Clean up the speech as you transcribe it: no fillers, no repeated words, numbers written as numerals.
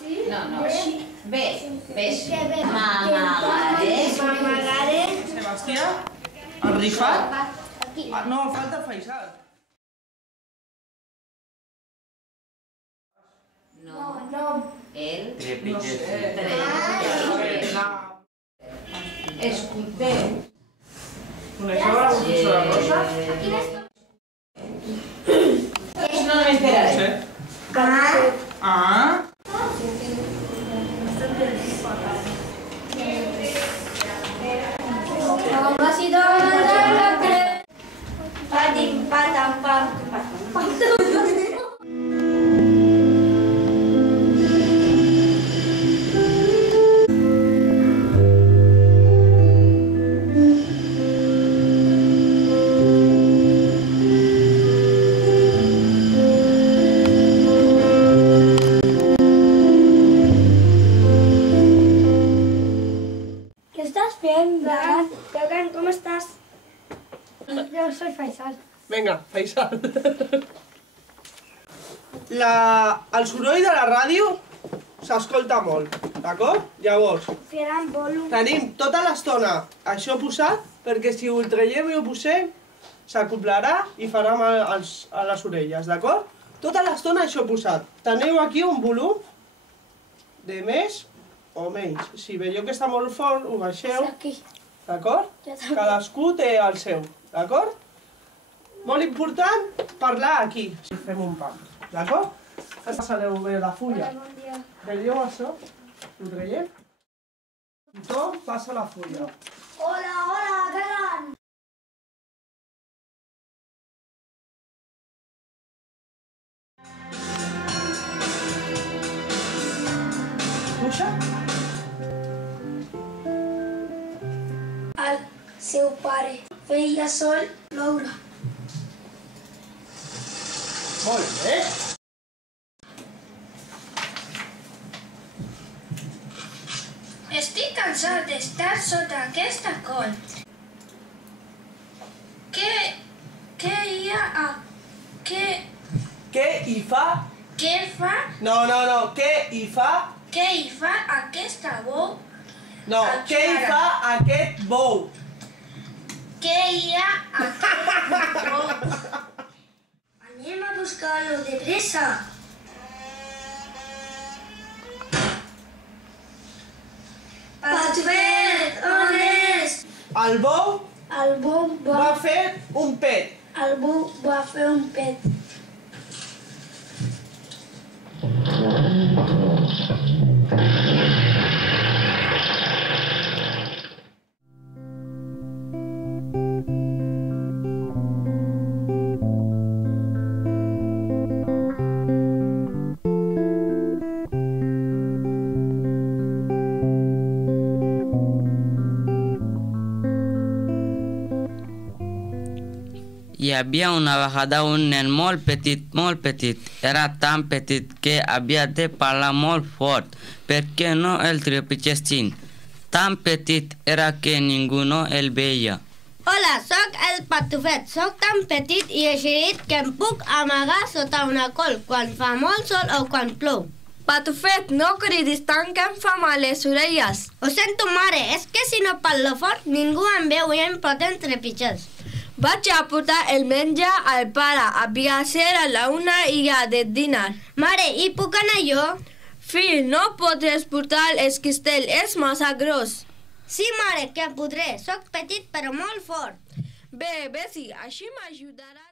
No. B. Mamagare. Sebastià. El Rifat. No, falta el Faisal. No. El. Escolteu. Coneixeu la professora Rosa? No m'enteraré. Sí. ¿Qué estás viendo? Logan, ¿cómo estás? Yo soy Faisal. Vinga, Faisal. El soroll de la ràdio s'escolta molt, d'acord? Llavors, Fieran volum. tenim tota l'estona això posat perquè si ho traiem i ho posem s'acoplarà i farà mal a les orelles, d'acord? Tota l'estona això posat. Teniu aquí un volum de més o menys. Si veieu que està molt fort, ho baixeu, Aquí. d'acord? Jo també. Cadascú té el seu, d'acord? Molt important parlar aquí, si fem un pam, d'acord? Passareu bé la fulla. Bon dia. Veieu això? Ho traiem? Tothom passa la fulla. Hola, Galan. Puja? El seu pare feia sol l'oure. Molt bé. Estic cansat d'estar sota aquesta col. Què hi ha? Què hi fa? Què fa? No. Què hi fa? Què hi fa aquesta bou? No, què hi fa aquest bou? Què hi ha aquest bou? Anem a buscar-lo de pressa. Patufet, on és? El bou El bou va fer un pet. El bou va fer un pet. Hi havia una vegada un nen molt petit. Era tan petit que havia de parlar molt fort perquè no el trepitgessin. Tan petit era que ningú no el veia. Hola, sóc el Patufet. Sóc tan petit i eixerit que em puc amagar sota una col quan fa molt sol o quan plou. Patufet, no cridis tant que em fa mal les orelles. Ho sento, mare, és que si no parlo fort ningú em veu i em pot entrepitjar. Vaig a portar el menjar al pare. Havia de ser a la 1 i ha de dinar. Mare, hi puc anar jo? Fill, no podràs portar l'esquistell, és massa gros. Sí, mare, que podré. Sóc petit però molt fort. Bé, sí, així m'ajudaràs.